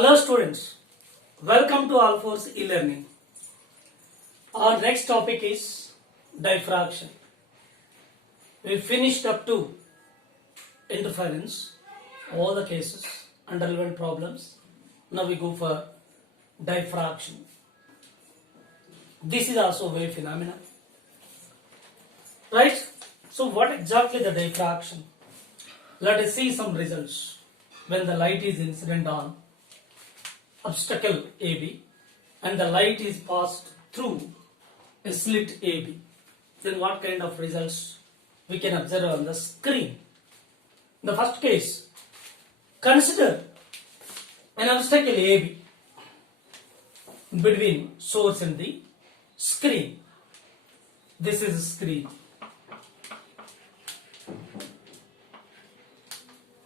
Hello students, welcome to All Force e-learning. Our next topic is diffraction. We finished up to interference, all the cases and relevant problems. Now we go for diffraction. This is also a wave phenomenon. Right? So what exactly the diffraction? Let us see some results when the light is incident on obstacle AB and the light is passed through a slit AB. Then what kind of results we can observe on the screen? In the first case, consider an obstacle AB between source and the screen. This is a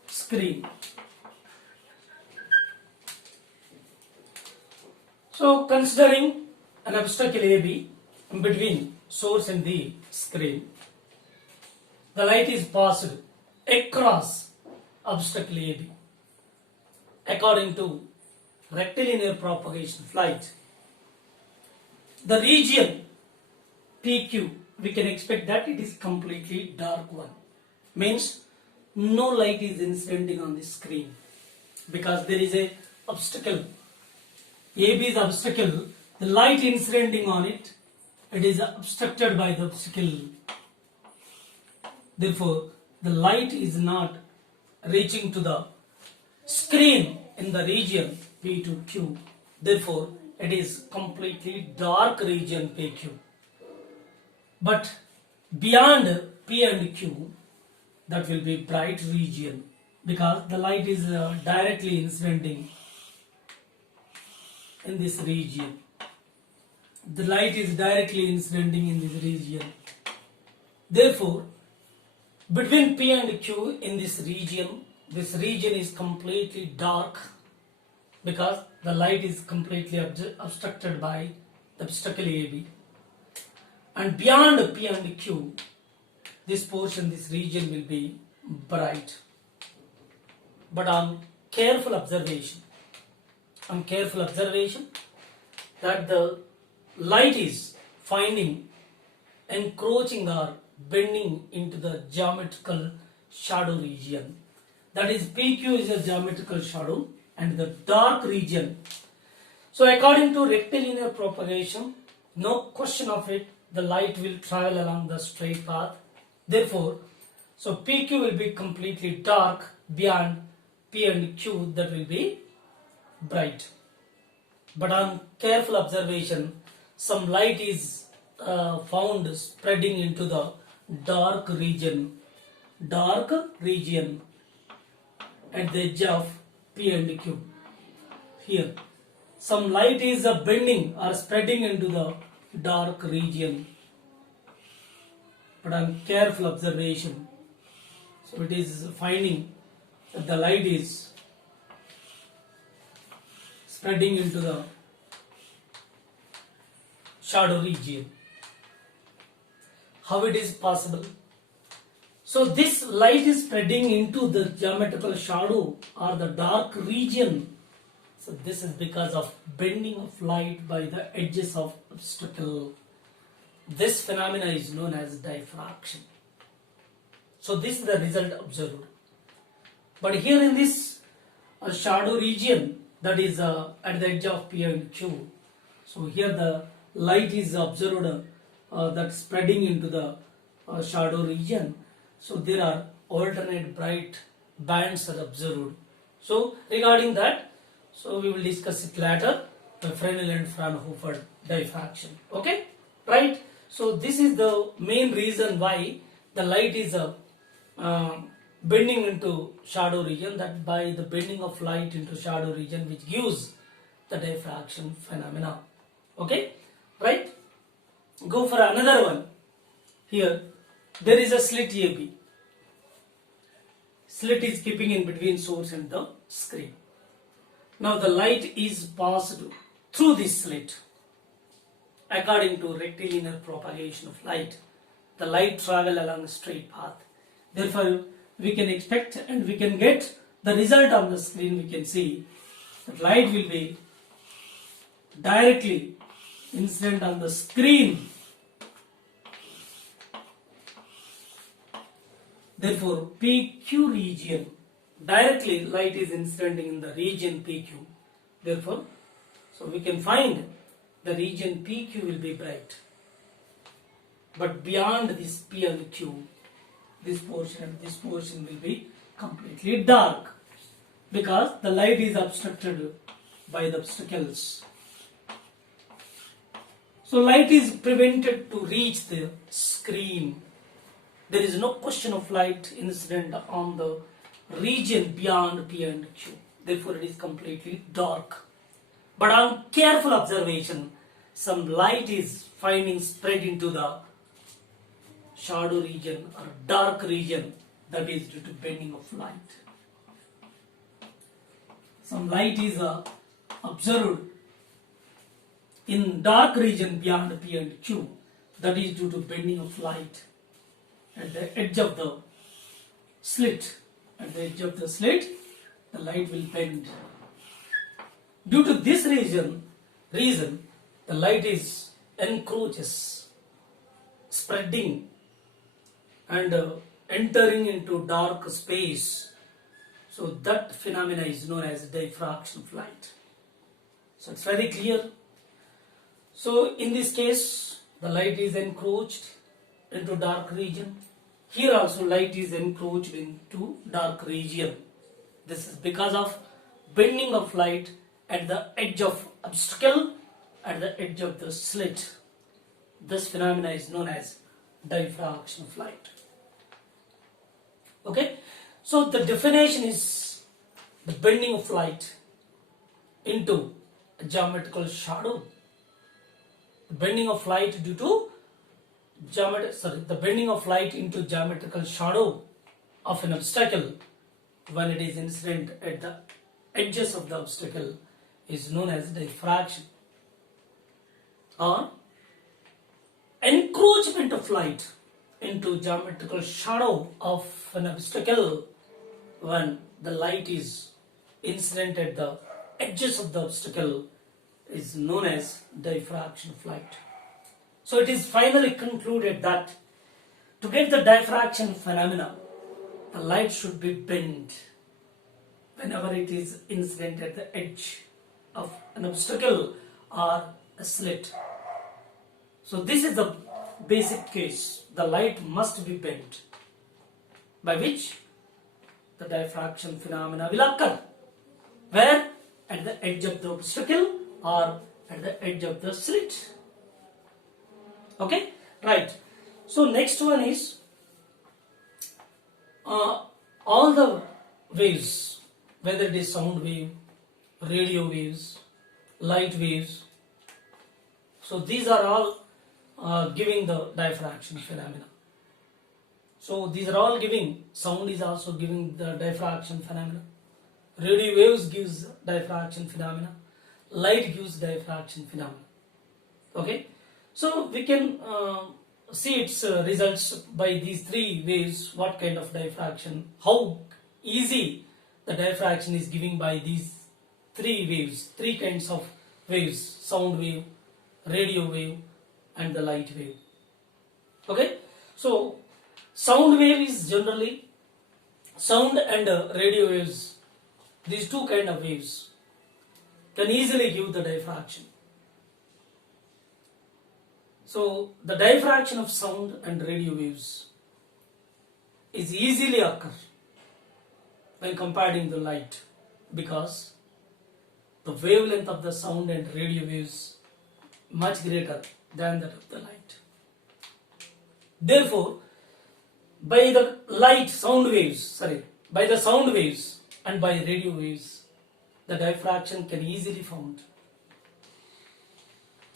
screen. So considering an obstacle AB between source and the screen, the light is passed across obstacle AB according to rectilinear propagation of light. The region PQ, we can expect that it is completely dark one, means no light is incidenting on the screen because there is a obstacle. AB is obstacle, the light incidenting on it, it is obstructed by the obstacle. Therefore, the light is not reaching to the screen in the region P to Q. Therefore, it is completely dark region PQ. But beyond P and Q, that will be bright region because the light is directly incidenting in this region. The light is directly incidenting in this region. Therefore, between P and Q in this region is completely dark because the light is completely obstructed by the obstacle AB. And beyond P and Q, this portion, this region will be bright. But on careful observation that the light is finding encroaching or bending into the geometrical shadow region. That is, PQ is a geometrical shadow and the dark region. So according to rectilinear propagation, no question of it, the light will travel along the straight path. Therefore, so PQ will be completely dark, beyond P and Q that will be bright. But on careful observation, some light is found spreading into the dark region at the edge of P and Q. Here, some light is bending or spreading into the dark region. But on careful observation, so it is finding that the light is spreading into the shadow region. How it is possible? So this light is spreading into the geometrical shadow or the dark region. So this is because of bending of light by the edges of obstacle. This phenomena is known as diffraction. So this is the result observed. But here in this shadow region, that is at the edge of P and Q, so here the light is observed that spreading into the shadow region. So there are alternate bright bands are observed. So regarding that, so we will discuss it later, the Fresnel and Fraunhofer diffraction. Okay, right? So this is the main reason why the light is bending into shadow region, that by the bending of light into shadow region which gives the diffraction phenomena. Okay, right? Go for another one. Here there is a slit AB. Slit is keeping in between source and the screen. Now the light is passed through this slit. According to rectilinear propagation of light, the light travel along a straight path. Therefore, we can expect and we can get the result on the screen. We can see the light will be directly incident on the screen. Therefore, PQ region, directly light is incidenting in the region PQ. Therefore, so we can find the region PQ will be bright. But beyond this P and Q, this portion and this portion will be completely dark because the light is obstructed by the obstacles. So light is prevented to reach the screen. There is no question of light incident on the region beyond P and Q. Therefore, it is completely dark. But on careful observation, some light is finding spread into the shadow region or dark region, that is due to bending of light. Some light is observed in dark region beyond P and Q, that is due to bending of light at the edge of the slit. At the edge of the slit, the light will bend. Due to this reason, the light is encroaches, spreading and entering into dark space. So that phenomena is known as diffraction of light. So it's very clear. So in this case, the light is encroached into dark region. Here also light is encroached into dark region. This is because of bending of light at the edge of obstacle, at the edge of the slit. This phenomena is known as diffraction of light. Okay, so the definition is the bending of light into a geometrical shadow. The bending of light due to the bending of light into geometrical shadow of an obstacle when it is incident at the edges of the obstacle is known as diffraction. Or encroachment of light into geometrical shadow of an obstacle when the light is incident at the edges of the obstacle is known as diffraction of light. So it is finally concluded that to get the diffraction phenomena, the light should be bent whenever it is incident at the edge of an obstacle or a slit. So this is the basic case. The light must be bent, by which the diffraction phenomena will occur. Where? At the edge of the obstacle or at the edge of the slit. Okay, right. So next one is all the waves, whether it is sound wave, radio waves, light waves. So these are all giving the diffraction phenomena. So these are all giving, sound is also giving the diffraction phenomena. Radio waves gives diffraction phenomena. Light gives diffraction phenomena. Okay. So we can see its results by these three waves, what kind of diffraction, how easy the diffraction is giving by these three waves, three kinds of waves, sound wave, radio wave and the light wave. Okay, so sound wave is generally sound and radio waves, these two kind of waves can easily give the diffraction. So the diffraction of sound and radio waves is easily occur when comparing the light, because the wavelength of the sound and radio waves much greater than that of the light. Therefore, by the sound waves and by radio waves, the diffraction can easily found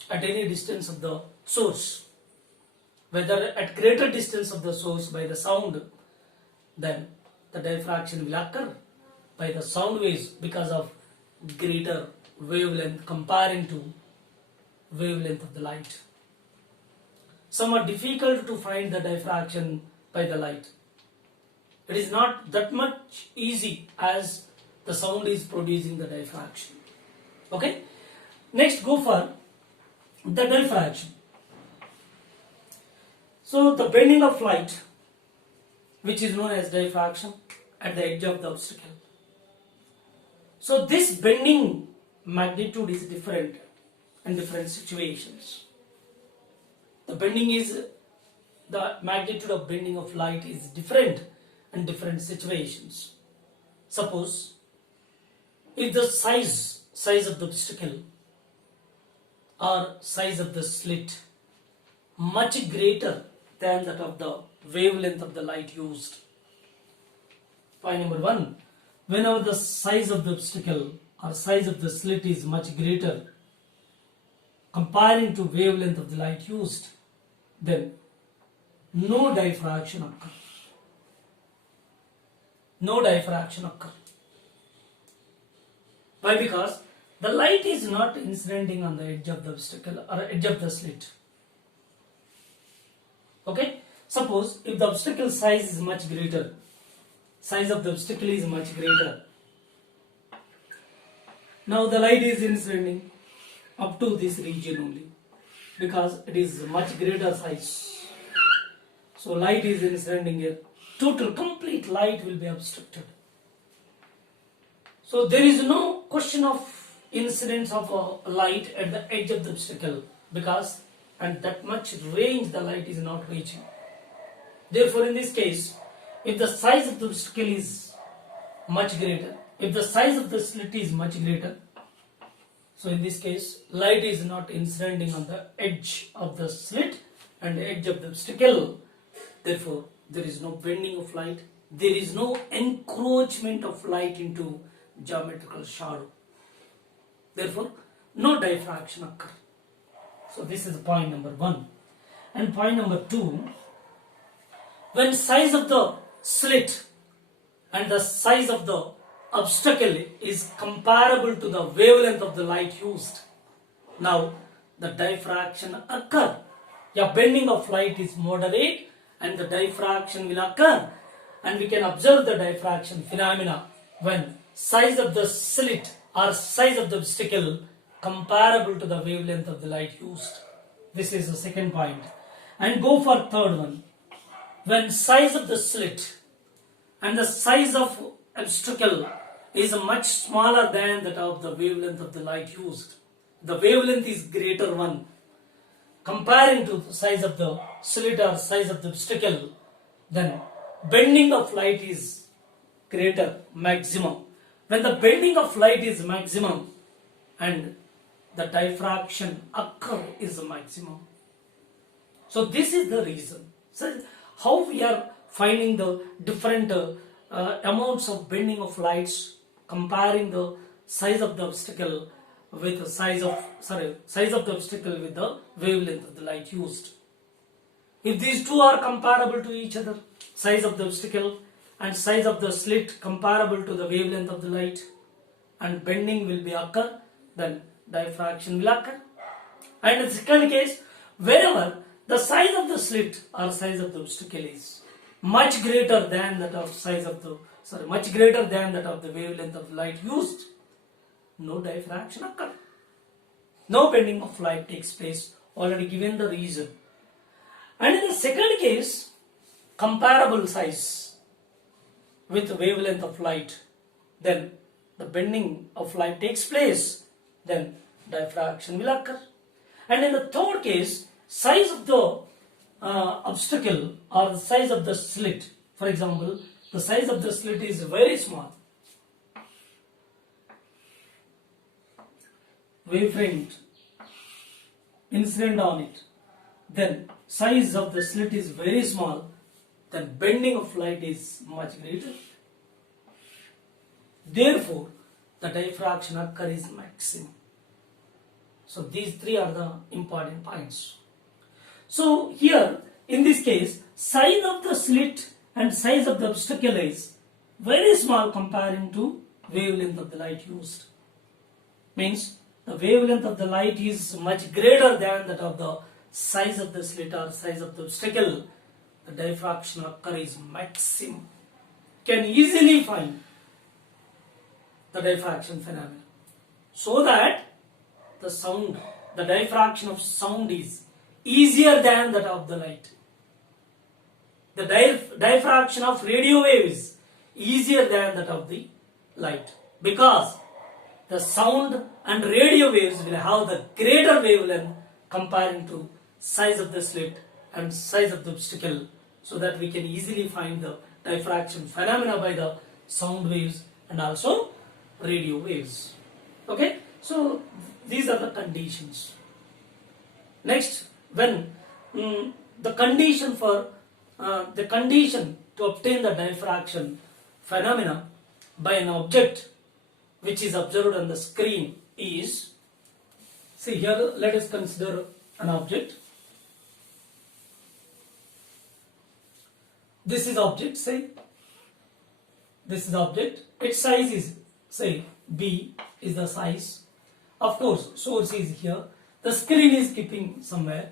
at any distance of the source. Whether at greater distance of the source by the sound, then the diffraction will occur by the sound waves because of greater wavelength comparing to wavelength of the light. Somewhat difficult to find the diffraction by the light. It is not that much easy as the sound is producing the diffraction. Okay. Next, go for the diffraction. So the bending of light, which is known as diffraction, at the edge of the obstacle. So this bending magnitude is different in different situations. The magnitude of bending of light is different in different situations. Suppose if the size of the obstacle or size of the slit much greater than that of the wavelength of the light used. Point number 1. Whenever the size of the obstacle or size of the slit is much greater comparing to wavelength of the light used, then no diffraction occurs. No diffraction occurs. Why? Because the light is not incidenting on the edge of the obstacle or edge of the slit. Okay? Suppose if the obstacle size is much greater, size of the obstacle is much greater. Now the light is incidenting up to this region only because it is much greater size. So light is incidenting here. Total complete light will be obstructed. So there is no question of incidence of a light at the edge of the obstacle because at that much range the light is not reaching. Therefore in this case, if the size of the obstacle is much greater, if the size of the slit is much greater, so in this case light is not incidenting on the edge of the slit and the edge of the obstacle. Therefore there is no bending of light, there is no encroachment of light into geometrical shadow. Therefore no diffraction occurs. So this is point number 1. And point number 2, when size of the slit and the size of the obstacle is comparable to the wavelength of the light used, now the diffraction occur. Your bending of light is moderate and the diffraction will occur, and we can observe the diffraction phenomena when size of the slit or size of the obstacle comparable to the wavelength of the light used. This is the second point. And go for third one. When size of the slit and the size of obstacle is much smaller than that of the wavelength of the light used, the wavelength is greater one comparing to the size of the slit or size of the obstacle, then bending of light is greater, maximum. When the bending of light is maximum and the diffraction occur is maximum. So this is the reason. So how we are finding the different amounts of bending of lights, comparing the size of the obstacle with the size of the obstacle with the wavelength of the light used. If these two are comparable to each other, size of the obstacle and size of the slit comparable to the wavelength of the light, and bending will be occur, then diffraction will occur. And in the second case, wherever the size of the slit or size of the obstacle is much greater than that of much greater than that of the wavelength of light used, no diffraction occur. No bending of light takes place, already given the reason. And in the second case, comparable size with wavelength of light, then the bending of light takes place, then diffraction will occur. And in the third case, size of the obstacle or the size of the slit, for example, the size of the slit is very small, wavefront incident on it, then size of the slit is very small, then bending of light is much greater. Therefore, the diffraction occur is maximum. So these three are the important points. So here, in this case, size of the slit and size of the obstacle is very small comparing to wavelength of the light used. Means the wavelength of the light is much greater than that of the size of the slit or size of the obstacle. The diffraction occur is maximum. Can easily find the diffraction phenomenon. So that the sound, the diffraction of sound is easier than that of the light. The diffraction of radio wave is easier than that of the light, because the sound and radio waves will have the greater wavelength comparing to size of the slit and size of the obstacle, so that we can easily find the diffraction phenomena by the sound waves and also radio waves. Okay, so these are the conditions. Next, when the condition to obtain the diffraction phenomena by an object which is observed on the screen is, see here, let us consider an object. This is object, say, this is object, its size is, say, B is the size. Of course, source is here, the screen is keeping somewhere.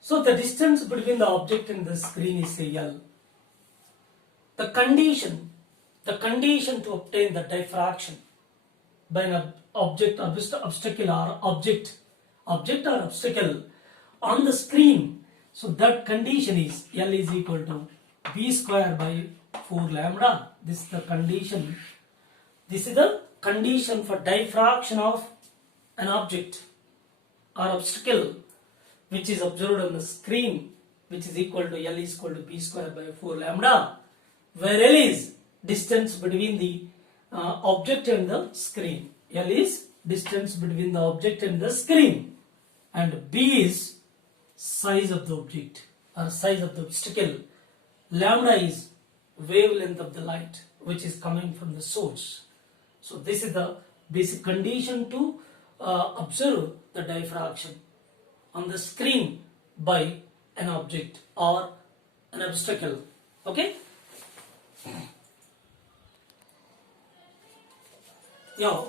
So the distance between the object and the screen is, say, L. The condition to obtain the diffraction by an object, obstacle or object or obstacle on the screen, so that condition is L is equal to B square by 4 lambda. This is the condition. This is the condition for diffraction of an object or obstacle which is observed on the screen, which is equal to L is equal to B square by 4 lambda, where L is distance between the object and the screen. L is distance between the object and the screen, and B is size of the object or size of the obstacle. Lambda is wavelength of the light which is coming from the source. So this is the basic condition to observe the diffraction on the screen by an object or an obstacle. Okay? Now,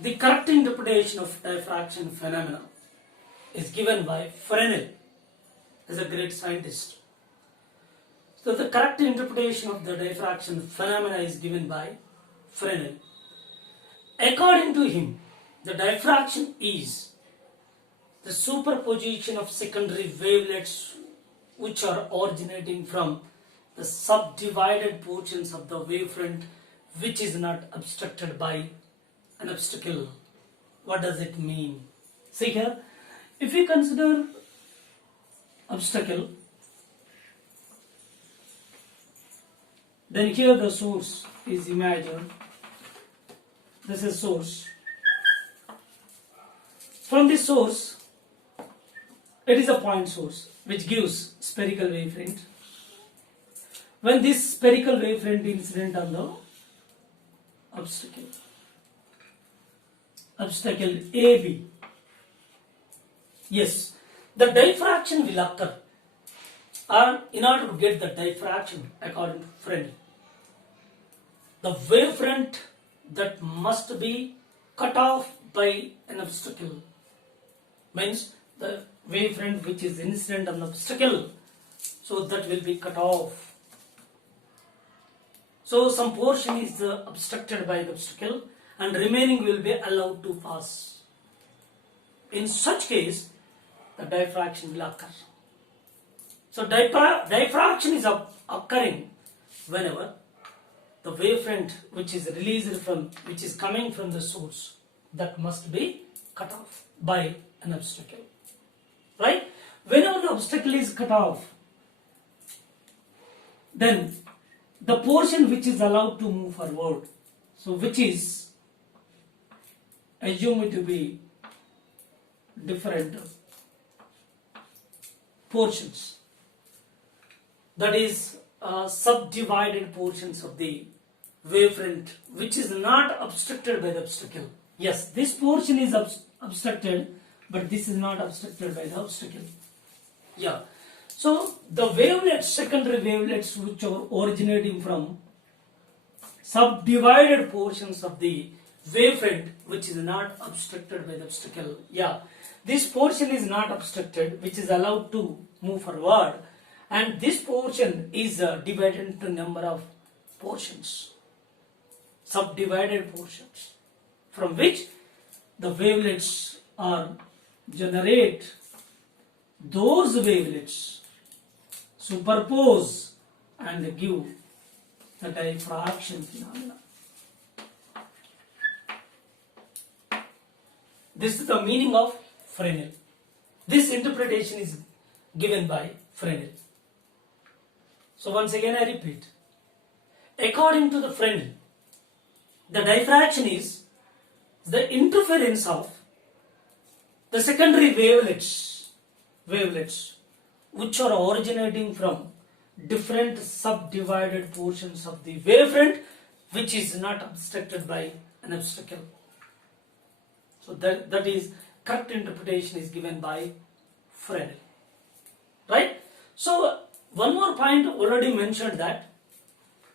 the correct interpretation of diffraction phenomena is given by Fresnel, is a great scientist. So the correct interpretation of the diffraction phenomena is given by Fresnel. According to him, the diffraction is the superposition of secondary wavelets which are originating from the subdivided portions of the wavefront which is not obstructed by an obstacle. What does it mean? See here, if we consider obstacle, then here the source is imagined. This is source. From this source, it is a point source which gives spherical wavefront. When this spherical wavefront is incident on the obstacle AB, yes, the diffraction will occur. And in order to get the diffraction, according to Fresnel, the wavefront that must be cut off by an obstacle, means the wavefront which is incident on the obstacle, so that will be cut off. So some portion is obstructed by the obstacle and remaining will be allowed to pass. In such case, the diffraction will occur. So diffraction is occurring whenever the wavefront which is which is coming from the source, that must be cut off by an obstacle. Right? Whenever the obstacle is cut off, then the portion which is allowed to move forward, so which is assumed to be different portions, that is subdivided portions of the wavefront which is not obstructed by the obstacle. Yes, this portion is obstructed, but this is not obstructed by the obstacle. Yeah. So the wavelets, secondary wavelets which are originating from subdivided portions of the wavefront which is not obstructed by the obstacle. Yeah, this portion is not obstructed, which is allowed to move forward, and this portion is divided into number of portions, subdivided portions, from which the wavelets are generate those wavelets, superpose and give the diffraction phenomena. This is the meaning of Fresnel. This interpretation is given by Fresnel. So once again I repeat. According to the Fresnel, the diffraction is the interference of the secondary wavelets which are originating from different subdivided portions of the wavefront which is not obstructed by an obstacle. So that is correct interpretation is given by Fresnel. Right? So one more point already mentioned that.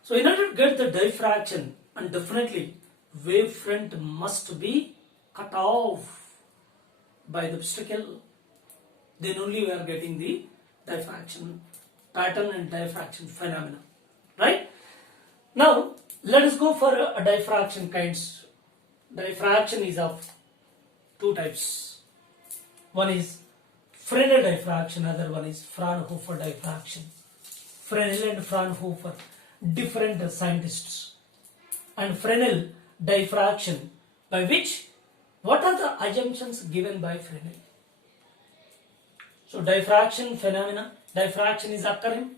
So in order to get the diffraction, and definitely wavefront must be cut off by the obstacle, then only we are getting the diffraction pattern and diffraction phenomena. Right? Now let us go for a diffraction kinds. Diffraction is of two types. One is Fresnel diffraction, other one is Fraunhofer diffraction. Fresnel and Fraunhofer, different scientists. And Fresnel diffraction, by which, what are the assumptions given by Fresnel? So diffraction phenomena, diffraction is occurring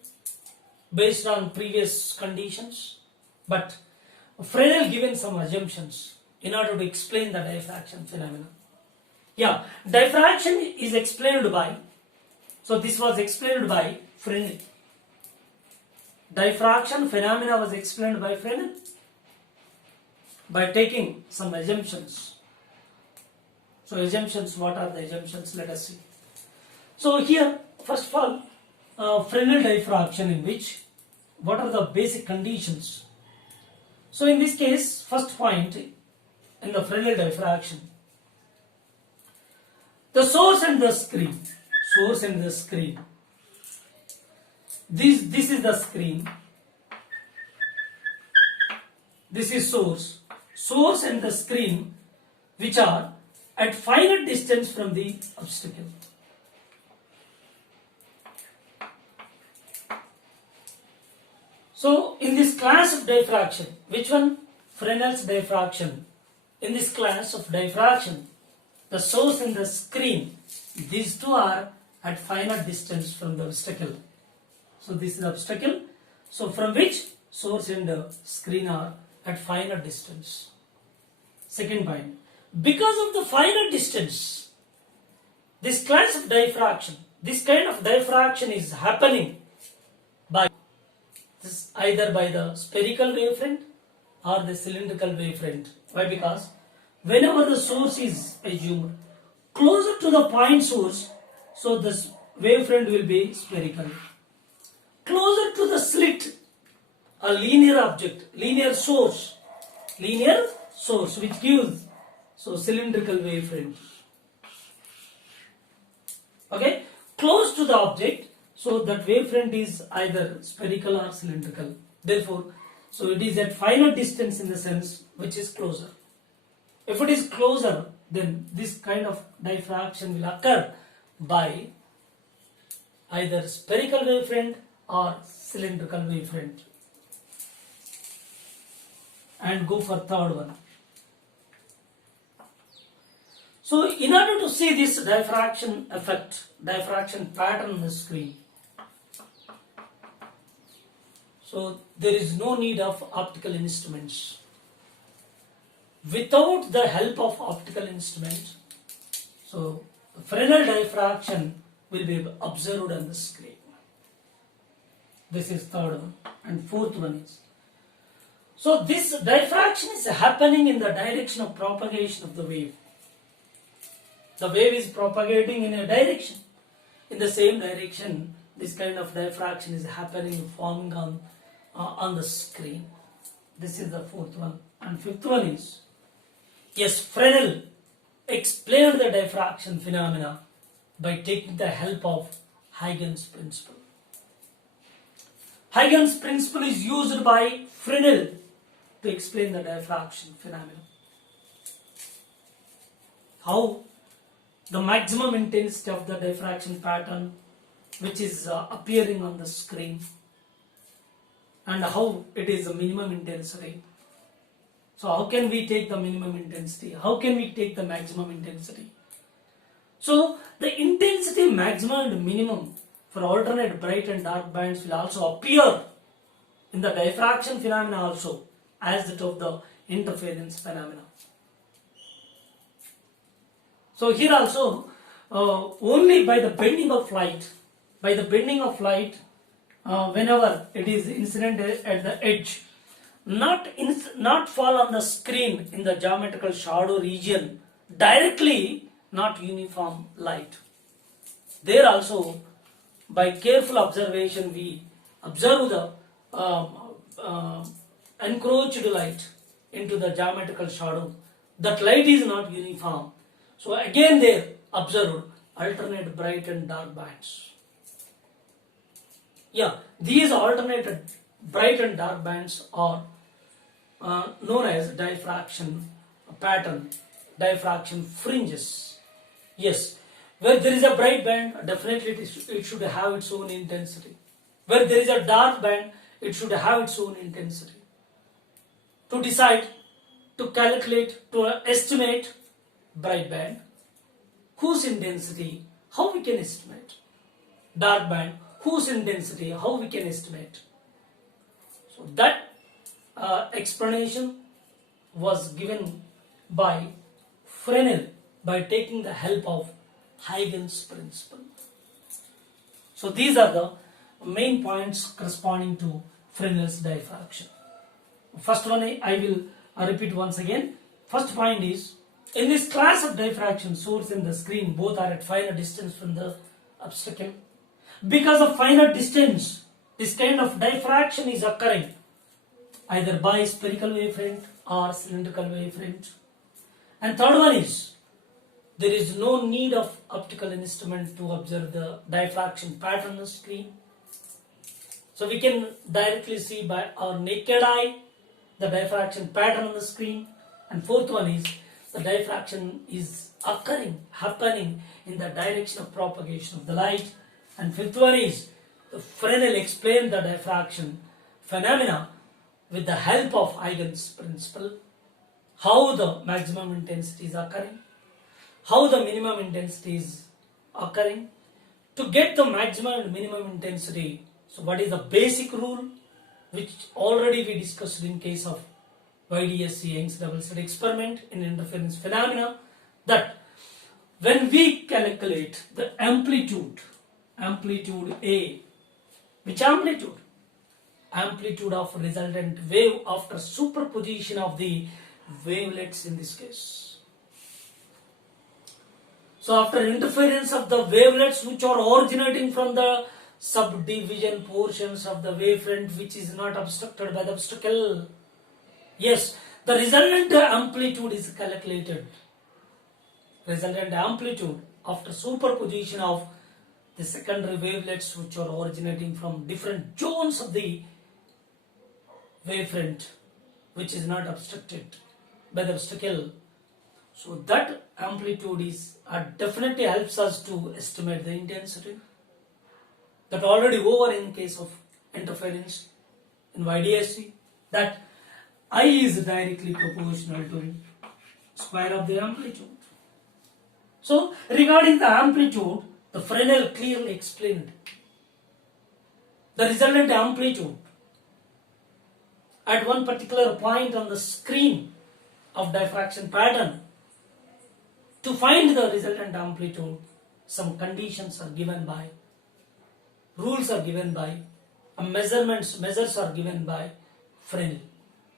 based on previous conditions, but Fresnel given some assumptions in order to explain the diffraction phenomena. Yeah, diffraction is explained by, so this was explained by Fresnel. Diffraction phenomena was explained by Fresnel by taking some assumptions. So assumptions, what are the assumptions? Let us see. So here, first of all, Fresnel diffraction in which, what are the basic conditions? So in this case, first point in the Fresnel diffraction, the source and the screen. Source and the screen. This is the screen. This is source. Source and the screen which are at finite distance from the obstacle. So in this class of diffraction, which one? Fresnel's diffraction. In this class of diffraction, the source and the screen, these two are at finite distance from the obstacle. So this is the obstacle. So from which source and the screen are at finite distance. Second point, because of the finite distance, this class of diffraction, this kind of diffraction is happening by this, either by the spherical wavefront or the cylindrical wavefront. Why? Because whenever the source is assumed closer to the point source, so this wavefront will be spherical. Closer to the slit, a linear object, linear source which gives so cylindrical wavefront. Okay, close to the object, so that wavefront is either spherical or cylindrical. Therefore, so it is at finite distance in the sense which is closer. If it is closer, then this kind of diffraction will occur by either spherical wavefront or cylindrical wavefront. And go for third one. So in order to see this diffraction effect, diffraction pattern on the screen, so there is no need of optical instruments. Without the help of optical instruments, so Fresnel diffraction will be observed on the screen. This is third one. And fourth one is, so this diffraction is happening in the direction of propagation of the wave. The wave is propagating in a direction. In the same direction, this kind of diffraction is happening, forming on the screen. This is the fourth one. And fifth one is, yes, Fresnel explained the diffraction phenomena by taking the help of Huygens principle. Huygens principle is used by Fresnel to explain the diffraction phenomena. how the maximum intensity of the diffraction pattern which is appearing on the screen, and how it is the minimum intensity. So how can we take the minimum intensity? How can we take the maximum intensity? So the intensity maximum and minimum for alternate bright and dark bands will also appear in the diffraction phenomena also as that of the interference phenomena. So here also only by the bending of light, whenever it is incident at the edge, not fall on the screen in the geometrical shadow region directly, not uniform light. There also, by careful observation, we observe the encroached light into the geometrical shadow. That light is not uniform. So again there observed alternate bright and dark bands. Yeah, these alternated bright and dark bands are known as diffraction pattern, diffraction fringes. Yes, where there is a bright band, definitely it should have its own intensity. Where there is a dark band, it should have its own intensity. To decide, to calculate, to estimate bright band, whose intensity, how we can estimate? Dark band, whose intensity, how we can estimate? So that explanation was given by Fresnel by taking the help of Huygens principle. So these are the main points corresponding to Fresnel's diffraction. First one I will repeat once again. First point is, in this class of diffraction, source and the screen both are at finer distance from the obstacle. Because of finer distance, this kind of diffraction is occurring either by spherical wavefront or cylindrical wavefront. And third one is, there is no need of optical instrument to observe the diffraction pattern on the screen. So we can directly see by our naked eye the diffraction pattern on the screen. And fourth one is, the diffraction is happening in the direction of propagation of the light. And fifth one is, the Fresnel explained the diffraction phenomena with the help of Huygens principle, how the maximum intensity is occurring, how the minimum intensity is occurring. To get the maximum and minimum intensity, so what is the basic rule which already we discussed in case of YDSC, Young's double slit experiment in interference phenomena, that when we calculate the amplitude A, which amplitude? Amplitude of resultant wave after superposition of the wavelets in this case. So after interference of the wavelets which are originating from the subdivision portions of the wavefront which is not obstructed by the obstacle, yes, the resultant amplitude is calculated. Resultant amplitude after superposition of the secondary wavelets which are originating from different zones of the wavefront which is not obstructed by the obstacle. So that amplitude is definitely helps us to estimate the intensity. That already over in case of interference in YDSC, that I is directly proportional to square of the amplitude. So regarding the amplitude, the Fresnel clearly explained the resultant amplitude at one particular point on the screen of diffraction pattern. To find the resultant amplitude, some conditions are given by, rules are given by, measures are given by Fresnel.